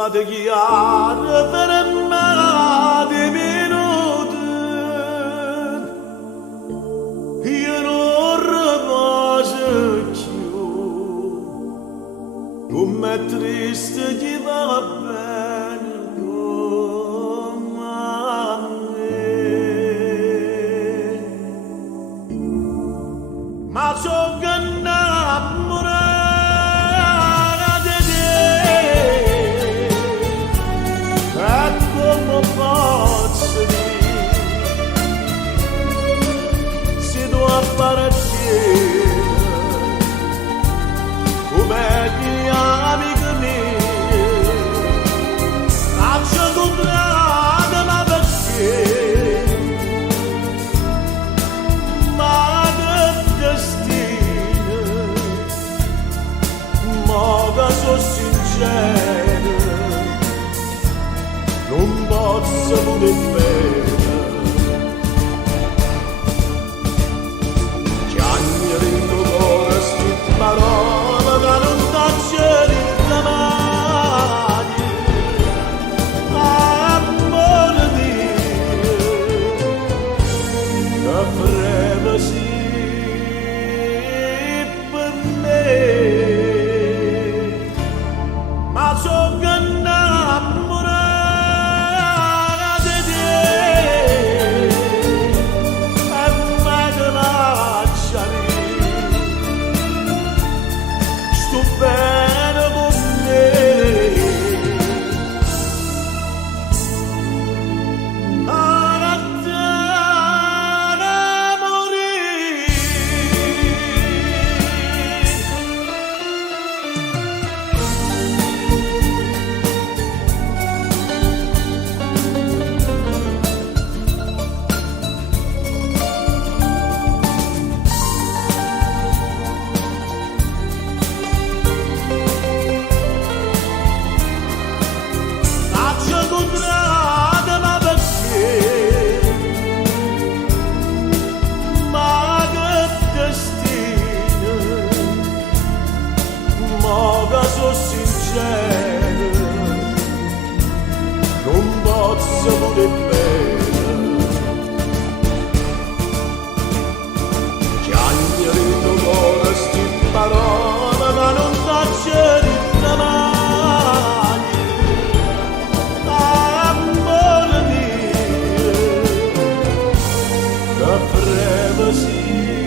toate chiare per me di minuti io non riposo più come è triste chi va bene come me ma ciò che non posso pure bene chiagnere in tuo cuore sti parole che non tacciare mai amore mio che breve sì per me ma ciò che non posso pure bene chiagnere in tuo cuore sti parole ma non tacciare mai amore mio che breve sì